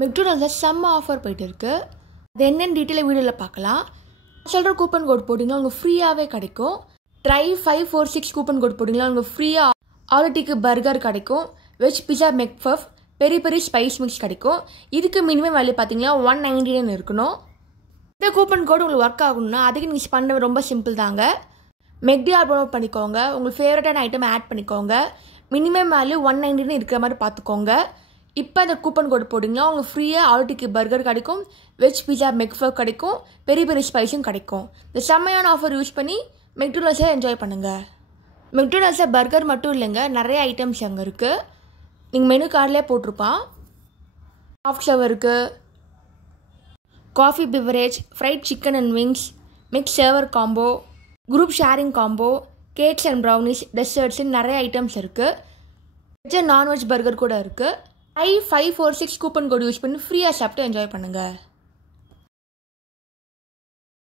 மெக்டொனால்ட்ஸில் செம்ம ஆஃபர் போயிட்டு இருக்கு. அது என்னென்னு டீட்டெயிலாக வீடியோவில் பார்க்கலாம். சொல்கிற கூப்பன் கோட் போட்டிங்கன்னா உங்களுக்கு ஃப்ரீயாகவே கிடைக்கும். ட்ரை 546 கூப்பன் கோட் போட்டிங்கன்னா உங்களுக்கு ஃப்ரீயாக ஆல்ரெடிக்கு பர்கர் கிடைக்கும், வெஜ் பிஸா மெக்பஃப், பெரிய பெரிய ஸ்பைஸ் மிக்ஸ் கிடைக்கும். இதுக்கு மினிமம் வேல்யூ பார்த்தீங்கன்னா 199 இருக்கணும். இந்த கூப்பன் கோட் உங்களுக்கு ஒர்க் ஆகணும்னா அதுக்கு நீங்கள் பண்ண ரொம்ப சிம்பிள் தாங்க. மெக்டி ஆப் டவுன்லோட் பண்ணிக்கோங்க, உங்களுக்கு ஃபேவரட்டான ஐட்டம் ஆட் பண்ணிக்கோங்க, மினிமம் வேல்யூ 199 இருக்கிற மாதிரி பார்த்துக்கோங்க. இப்போ இந்த கூப்பன் கோட் போட்டிங்கன்னா உங்களுக்கு ஃப்ரீயாக ஆல்ரெடிக்கு பர்கர் கிடைக்கும், வெஜ் பிஸா மெக்பஃப் கிடைக்கும், பெரிய பெரிய ஸ்பைஸும் கிடைக்கும். இந்த செம்மையான ஆஃபர் யூஸ் பண்ணி மெக்டொனால்ட்ஸை என்ஜாய் பண்ணுங்கள். மெக்டொனால்ட்ஸில் பர்கர் மட்டும் இல்லைங்க, நிறைய ஐட்டம்ஸ் அங்கே இருக்குது. நீங்கள் மெனு கார்ட்லேயே போட்டிருப்பான். சாஃப்ட் சர்வ் இருக்குது, coffee beverage, fried chicken and wings, mix server combo, group sharing combo, cakes and brownies, டெசர்ட்ஸ்ன்னு நிறைய ஐட்டம்ஸ் இருக்குது. வெஜ் அண்ட் நான்வெஜ் பர்கர் கூட இருக்குது. 546 கூப்பன் கோட் யூஸ் பண்ணி ஃப்ரீயாக சாப்பிட்டு என்ஜாய் பண்ணுங்கள்.